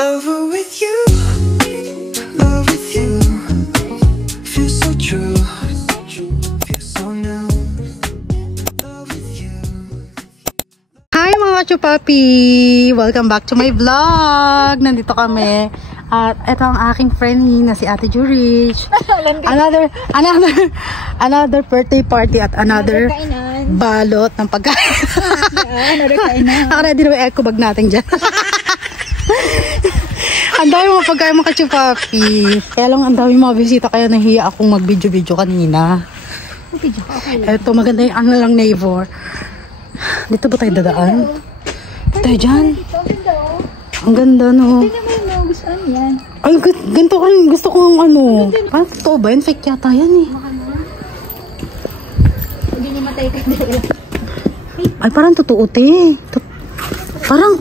Lover with you, love with you. Feels so true, feels so new. Love with you. Hi mga kachupapi! Welcome back to my vlog! Nandito kami. At ito ang aking friend na si Ate Jurich. Another birthday party at another balot ng pagkain. Nakaready na yung eco bag natin dyan. Ang dami mga pagkain mga kachupapi. Kaya lang ang dami mga bisita, kaya nahiya akong mag-video-video kanina. Ito maganda yung ano lang neighbor. Dito ba tayo dadaan? Tayo dyan. Ang ganda no. Ay, ganito ko rin. Gusto ko ng ano. Parang totoo ba yun? Fake yata yan eh. Hindi niya matay ka dito. Ay, parang totoo te. Parang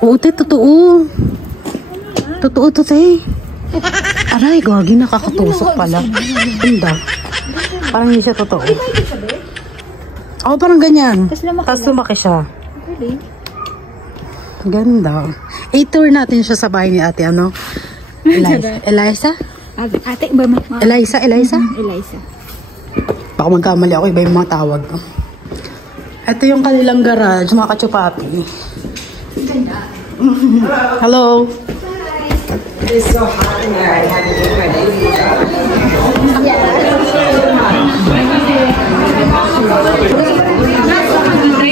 oo te, totoo. Totoo to te. Aray, gagi, nakakatusok pala. Ganda. Parang hindi siya totoo. Oo, parang ganyan. Tapos lumaki siya. Ganda. I-tour natin siya sa bahay ni ate, ano? Eliza? Ate, ba Eliza? Eliza. Baka magkamali ako, iba yung mga tawag. Ito yung kanilang garage, mga kachupapi. Hello. It's so hot in there. I had to do my baby.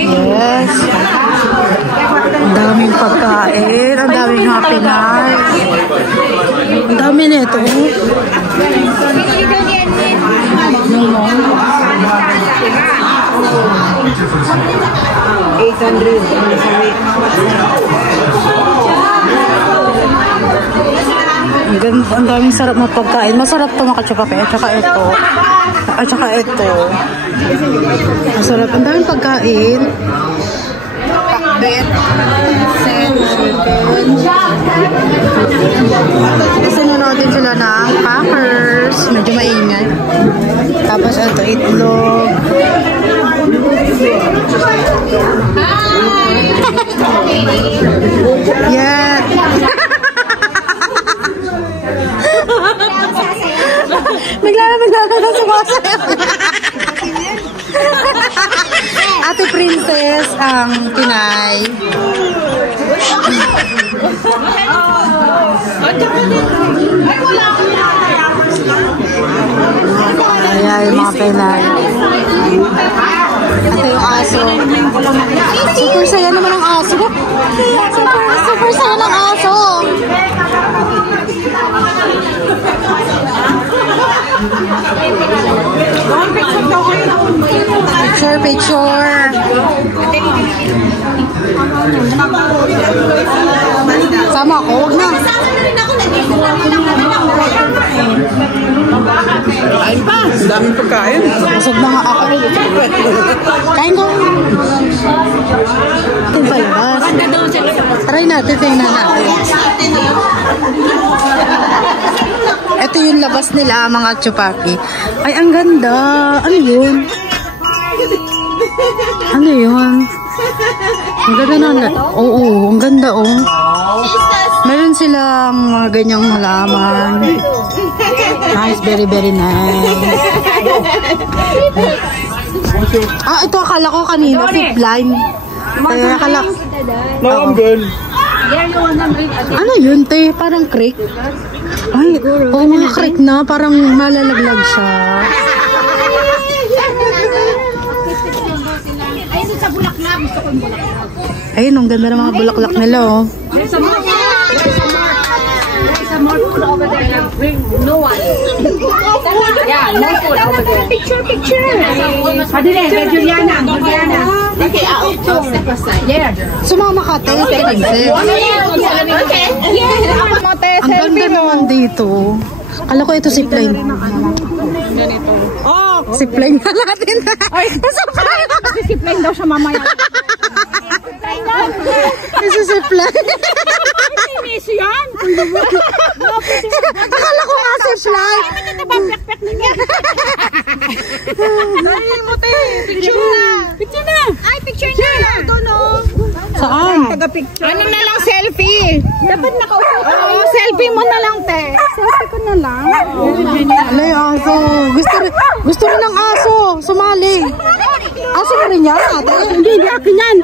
Yes. Ang daming pagkain, ang daming happy night. Ang dami nito. Ang daming sarap na pagkain. Masarap ito mga kachupapi. At saka ito. At saka ito. Masarap. Ang daming pagkain. Pakbet. Set. Chicken. Kasi nanoodin sila ng crackers. Medyo maingay. Tapos ito itlog. Yeah. Bigla sumasayaw. Ate Princess ang Pinay. Ayan, mga Pinay. Ito yung aso. Super saya naman ang aso. Super saya ng aso. Picture. Sama ako, wag na. Kain pa. Ang daming pagkain. Busog na nga ako. Kain ko. Ito ba labas? Try natin, tingnan natin. Ito yung labas nila, mga chupapi. Ay, ang ganda. Ano yun? Ano yun? Ang ganda na. Oo, ang ganda oh. Meron silang mga ganyang halaman. Nice, very very nice. Ah, ito akala ko kanina, zip line. Kaya akala. No, I'm good. Ano yun, te? Parang creek. Ay, oo mga creek na. Parang malalaglag siya. Ayun, ang ganda ng mga bulaklak nila, oh. No one. Yeah, no food over there. Picture. Adile, Juliana. Okay, step aside. Yeah. Sumama ka, te. Okay. Yeah. Ang ganda naman dito. Kala ko ito zipline. Oh, zipline na natin. Ay, zipline daw siya mamaya. Ito zipline. Miss yan. Akala ko nga zipline. Picture na. Ay, picture na. Ito, no. Saan? taga-picture. Ano na lang, selfie? Dapat nakausap. Oo, selfie mo na lang, te. Selfie ko na lang. Ala yung aso. Gusto rin ng aso. Sumali. Aso mo rin yan, ate? Hindi akin yan.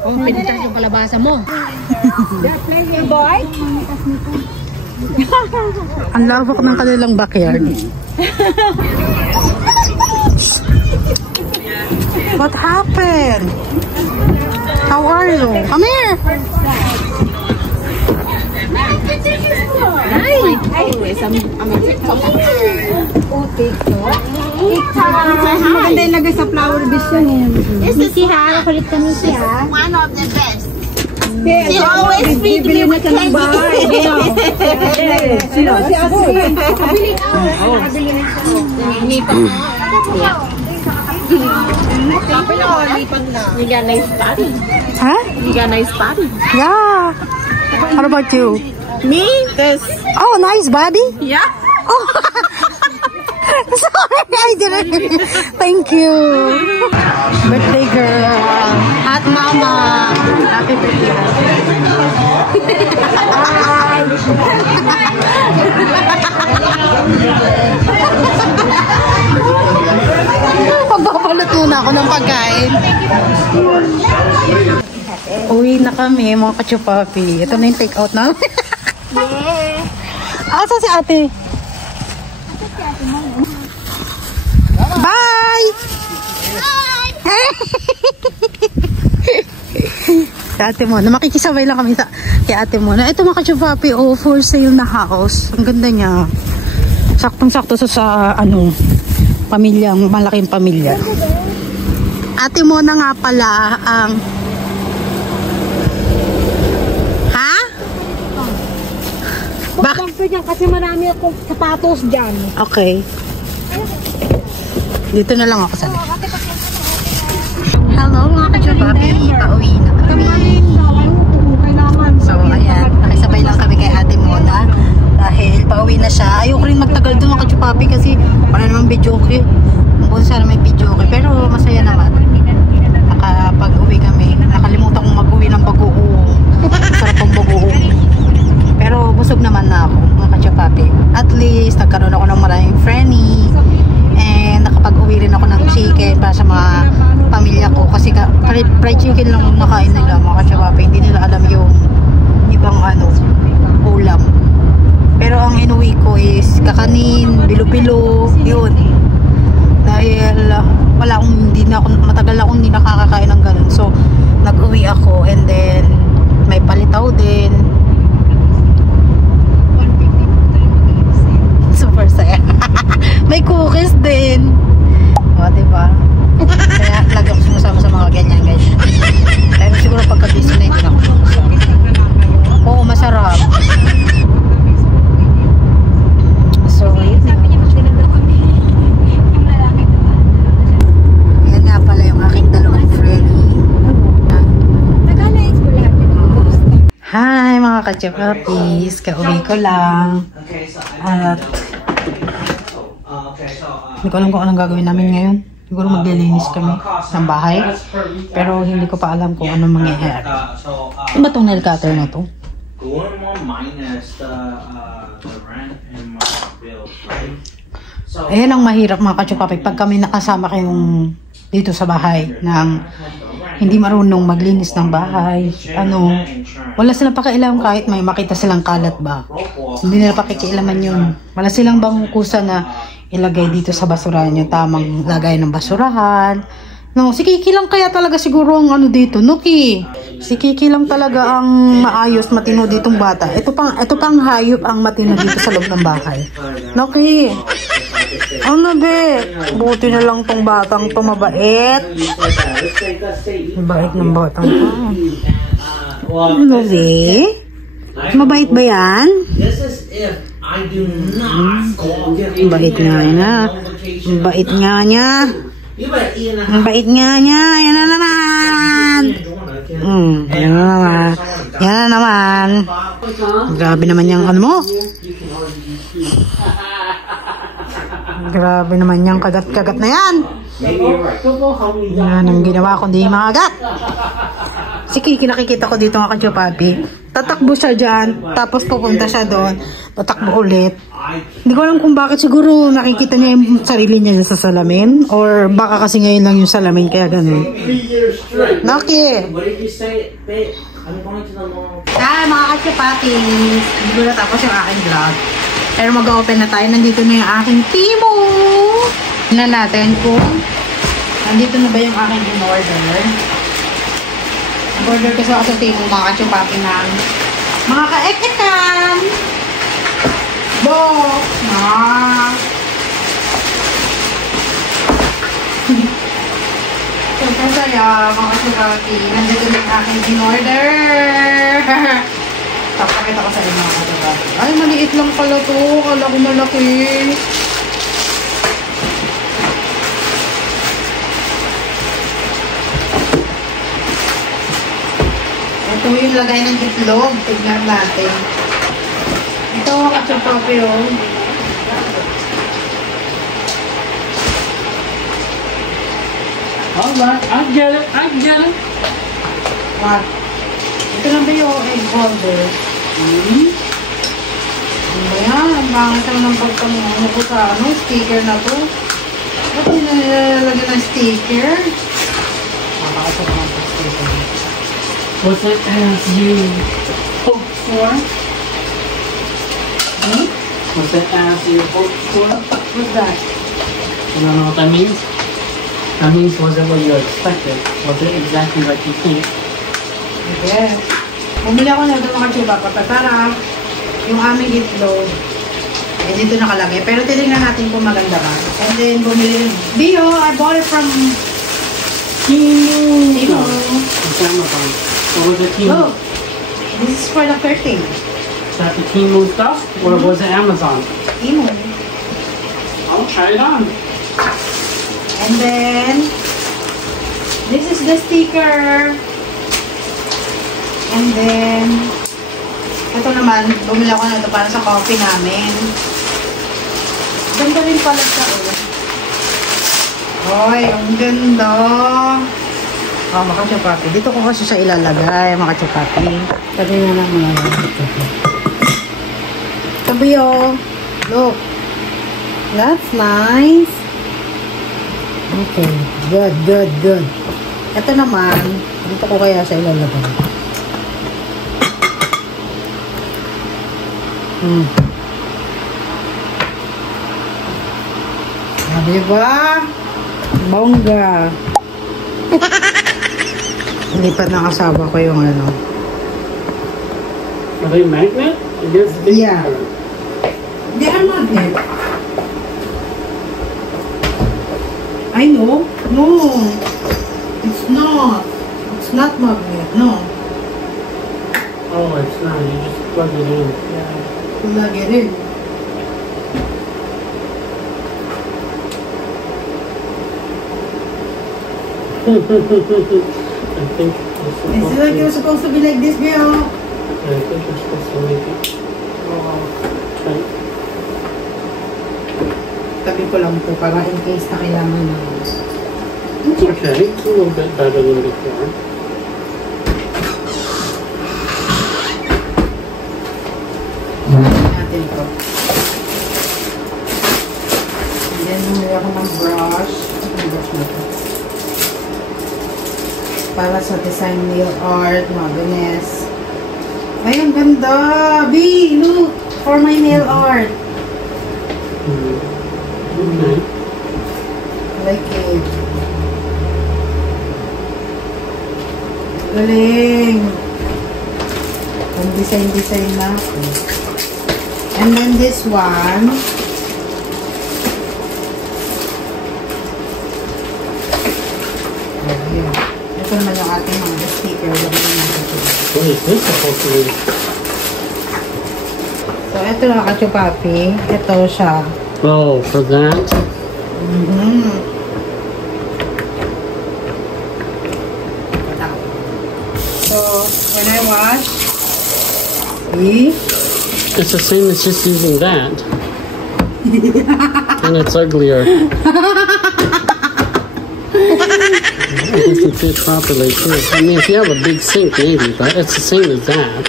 Oh, pinita yung kalabasa mo. Boy? Ang lawak ng kanilang backyard. What happened? How are you? Come here. Maganda yung lagay sa flower dish yan. Yes, si ha. Kulit kami siya. One of the best. She always feed me with candy. Sino? Si Asin. Kabili ka. You got nice body. Huh? You got nice body. Yeah. What about you? Me? This. Oh, nice body. Yeah. Oh. Sorry, I didn't. Thank you. Birthday girl. At mama. Happy birthday. Pagbabalot muna ako ng pagkain. Uwi na kami, mga kachupapi. Ito na yung take out namin. Asa si ate? Bye! Kay ate mo na makikisabay lang kami kay ate mo na ito mga kachupapi, oh, for sale na house. Ang ganda niya. Saktong-sakto sa ano, pamilyang, malaking pamilya. Ate mo na nga pala ang Bakit dyan kasi marami akong sapatos dyan. okay. Dito na lang ako sa hello mga kachupapi, pauwi na kami. So ayan, nakisabay lang kami kay ate Mona dahil pauwi na siya. Ayoko rin magtagal doon mga kachupapi kasi wala namang video okay. Kung sana may video okay, pero masaya naman. Nakapag-uwi kami, nakalimutan kong mag-uwi ng bagoong. Sarap ang bagoong. Pero busog naman na ako, mga kachupapi. At least, nagkaroon ako ng maraming friendly. And nakapag-uwi rin ako ng chicken para sa mga pamilya ko. Kasi fried chicken lang ang nakain nila, mga kachupapi. Hindi nila alam yung ibang ulam. Pero ang inuwi ko is kakanin, bilo-bilo, yun. Dahil matagal akong hindi nakakakain ng ganun. So, nag-uwi ako and then may palitaw din. Super saya. May cookies din. O, diba? Kaya lagi ako sumasama sa mga ganyan. Kaya siguro pagka-busy na hindi ako sumasama. Oo, masarap. So, yun na. Yan nga pala yung aking dalawang friend. Hi mga ka-chapapis. Kauwi ko lang. At hindi ko alam kung anong gagawin namin ngayon. Siguro maglilinis kami ng bahay. Pero hindi ko pa alam kung anong mangyayari. Ano ba itong nail cutter na ito? Ayan ang mahirap mga ka-chapapis. Pag kami nakasama kayong dito sa bahay ng hindi marunong maglinis ng bahay, wala silang pakialam kahit may makita silang kalat ba. Hindi nila pakikialaman yun. Wala silang bangkusa na ilagay dito sa basurahan yung tamang lagay ng basurahan. No, si Kiki lang kaya talaga siguro ang dito, Nuki. Si Kiki lang talaga ang maayos, matino ditong bata. Ito pang hayop ang matino dito sa loob ng bahay. Nuki. Ano be? Buti na lang tong batang to, mabait. Mabait ng batang to. Ano be? Mabait ba yan? Mabait nga niya. Mabait nga niya. Mabait nga niya. Yan na naman. Yan na naman. Yan na naman. Grabe naman yung mo. Grabe naman yung kagat-kagat na yan. Maybe you're right. Yan ang ginawa ko, di maagat. Si Kiki, nakikita ko dito nga kadyo, papi. Tatakbo siya dyan, tapos pupunta siya doon. Tatakbo ulit. Hindi ko alam kung bakit. Siguro nakikita niya yung sarili niya sa salamin. Or baka kasi ngayon lang yung salamin, kaya ganun. Naki! What did you say? Babe, I'm going to the mall. Hi mga kadyo, papi. Hindi ko natapos yung aking vlog. Pero mag-open na tayo. Nandito na yung aking Timo. Tingnan natin kung nandito na ba yung aking in-order. Nag-order kasi ako sa Timo mga kadyo, papi, ng mga ka-ekekan. Box na. Sobrang saya mga kadyo, papi. Nandito na yung aking in-order. Papakita ko sa inyo mga kadyo, papi. Ay, maliit lang pala to. Kala ko malaki. Ito yung lagay ng itlog. Tignan natin. Ito ang katsupapi oh. Alright, I get it. I get it. What? Ito lang ba yung egg holder? Ano ba yan? Ang bangit naman ng pagkamuha ko sa sticker na to. Ba't hindi na nilalagyan ng sticker? Makakasok naman sa sticker. What's it as you hope for? What's it as you hope for? What's that? You don't know what that means? That means was it what you expected? Was it exactly what you think? Okay. Bumili ako na ito mga chupa para yung aming itlog eh dito nakalagay. Pero titingnan natin kung maganda ba. And then bumili Dio, I bought it from Timo. It's Amazon. Or was it Timo? Oh, this is for the curtain. Is that the Timo stuff? Or was it Amazon? Timo. I'll try it on. And then this is the sticker. And then ito naman, bumili ako na ito para sa coffee namin. Ganda rin pala siya Oy, ang ganda. Oh, mga kachupapi. Dito ko kasi siya ilalagay, mga kachupapi. Sabi nga naman. Sabi oh. Look. That's nice. Okay. Good, good, good. Ito naman, dito ko kaya siya ilalagay. Ah, diba? Bongga. Lipat ng asawa ko yung ano. Are they magnet? I guess they Yeah. They are magnet. I know. No. It's not. It's not magnet. No. Oh, it's not. You just plug it in. Yeah. Plug it in. I think It's like you're supposed to be like this, girl. I think you're supposed to make it. Okay. Tabi ko lang po para in case na kailangan na. It's okay. It's a little bit better than before. Natin ito. And then, bumili ako ng brush. Ang brush na ito. Para sa design nail art, mga ganes. Ay, ang ganda! B, look! For my nail art. Okay. Like it. Galing! Ang design na ako. And then this one. Ayan. Ito naman yung ating mga sticker. What is this supposed to be? So, ito na kachupapi. Ito siya. Oh, for that? So, when I wash, see? It's the same as just using that. And it's uglier. It doesn't fit properly too. I mean, if you have a big sink, maybe, but it's the same as that.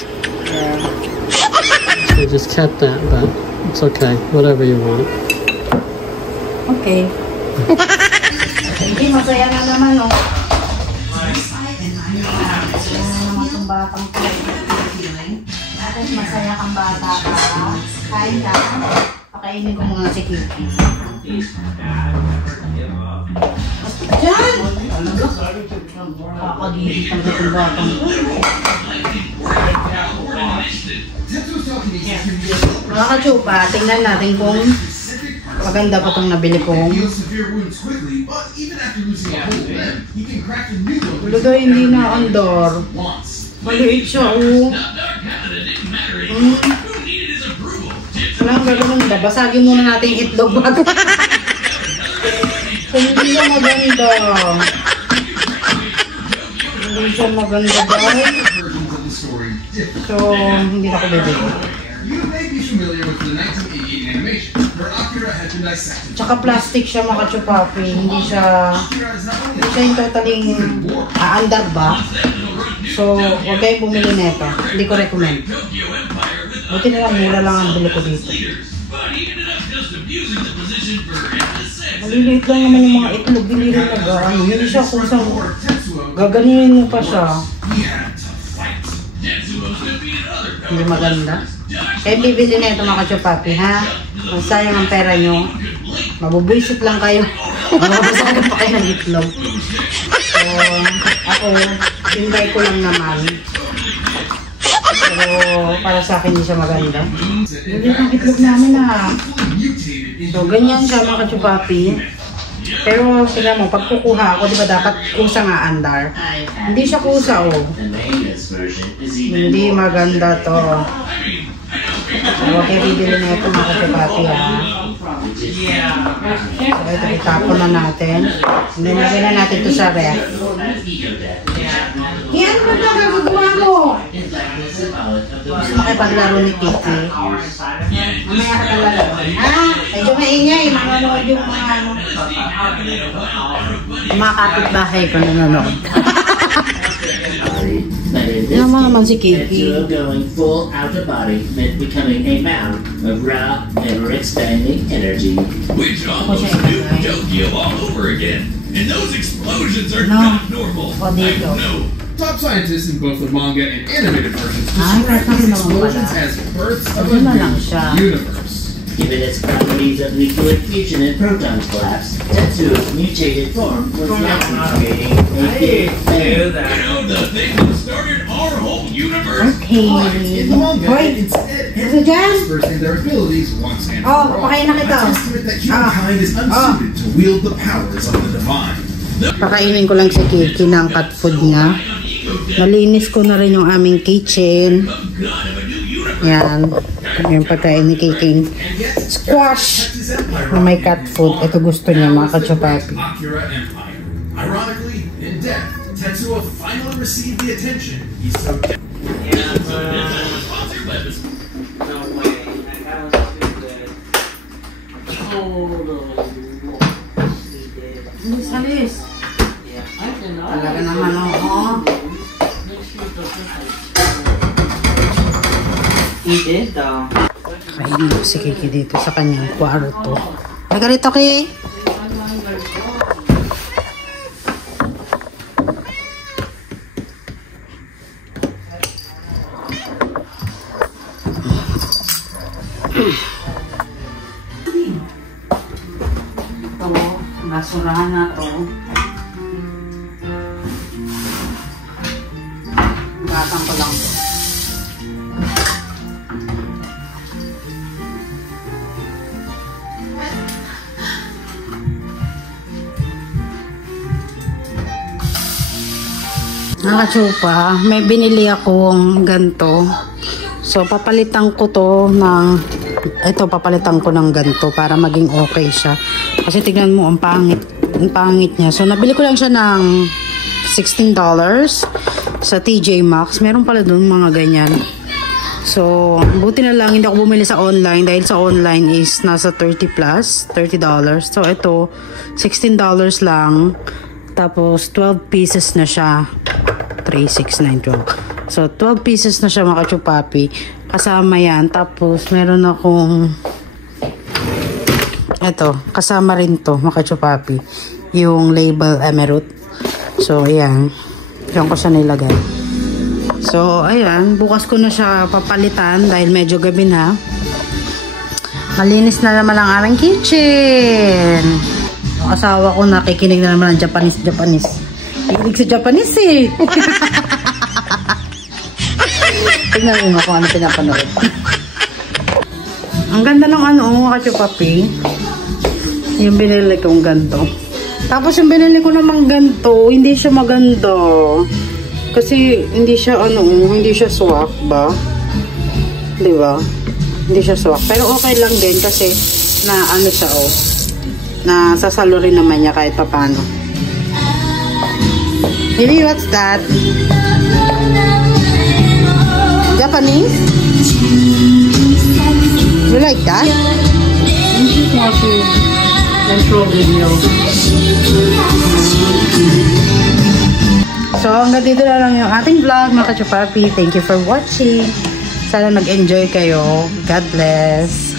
So I just kept that, but it's okay. Whatever you want. Okay. Hindi, masaya na naman, no? Batang ko. At masaya kang bata ka. Kain ka. Pakainin ko muna si Kiki. Diyan! Kakagigit ang gatong batang ko. Mga kachupa, tingnan natin kung maganda pa itong nabili kong. Lugay, hindi na andor. Maliit siya, oh. Walang gagawin ba? Basagin muna natin yung itlog bago. So, hindi siya maganda. Hindi siya maganda, guys. So, hindi na ako bibili. Tsaka plastic siya, mga chupapi. Hindi siya yung totaling aandar ba? So, huwag kayong bumili nito. Hindi ko recommend. Buti na lang, mura lang ang bili ko dito. Maliliit lang naman yung mga itlog. Hindi rin nag-ano. Hindi siya kung saan gaganinin mo pa siya. Hindi maganda. Kaya bibili na ito, mga chupapi, ha? Masayang ang pera nyo. Mabubwisit lang kayo. Mababasagan pa kayo ng itlog. So, ako, tinday ko lang naman. Pero, para sa akin, hindi siya maganda. Bulit ang itlog namin, ha? So, ganyan siya, mga chupapi. Pero, sila mo, pag kukuha ako, di ba dapat kusa nga andar? Hindi siya kusa, oh. Hindi maganda to. So, okay, bibili na ito, mga chupapi, ha? So, ito, itapon na natin. And then, lagyan na natin ito sa ref. Yan mo na, gagawa mo! Gusto makipaglaro ni Kiki. Mamaya ka talaga. Ha? Medyo maingay. Manonood yung mga kapitbahay ko nanonood. Yan naman si Kiki. Going full out of body meant becoming a mound of raw, never-expanding energy. Which almost new Tokyo all over again. And those explosions are not normal. I know. Top scientists in both the manga and animated versions Ay, describe kasi these naman pala. explosions as births of a Ano na lang new siya. universe. Given its properties of nuclear fusion and proton collapse, Tetsuo's mutated form was likely creating a big bang. You know the thing that started our whole universe? Okay. In the manga, Hoy! instead, Ano dyan? experts in their abilities once and Oh, for all. pakain na kita. A testament that humankind is unsuited to wield the powers of the divine. Pakainin ko lang si Kiki ng cat food niya. Nalinis ko na rin yung aming kitchen. Yan. Yung pagkain ni Kiki. Squash! Na may cat food. Ito gusto niya, mga kachupapi. Akira Empire. Ironically, in death, Tetsuo finally received the attention he so Alis. Talaga naman, oo. Kainin ko si Kiki dito sa kanyang kwarto. Nagarito, Kiki? Ito, basurahan na to. Batang ko lang to. Nakatsupa, may binili akong ganto. So, papalitan ko to ng, papalitan ko ng ganto para maging okay siya. Kasi tignan mo, ang pangit niya. So, nabili ko lang siya ng $16 sa TJ Maxx. Meron pala dun mga ganyan. So, buti na lang hindi ako bumili sa online dahil sa online is nasa $30 plus, $30. So, ito, $16 lang. Tapos 12 pieces na siya. 3, 6, 9, 12. So 12 pieces na siya mga kachupapi. Kasama yan. Tapos meron akong ito, kasama rin to mga kachupapi. Yung label emerald. So ayan. Diyan ko siya nilagay. So ayan, bukas ko na siya papalitan dahil medyo gabi na. Malinis na naman ang aming kitchen. Ang asawa ko nakikinig na naman ng Japanese. Hilig sa Japanese eh. Tingnan mo kung ano pinapanood. Ang ganda ng ano, mga kachupapi. Yung binili kong ganito. Tapos yung binili ko namang ganito, hindi siya maganda. Kasi hindi siya hindi siya swak ba? 'Di ba? Hindi siya swak. Pero okay lang din kasi na ano siya na sasalo rin naman niya kahit paano. Maybe what's that? Japanese? You like that? So hanggang dito na lang yung ating vlog mga kachupapi. Thank you for watching. Sana nag-enjoy kayo. God bless.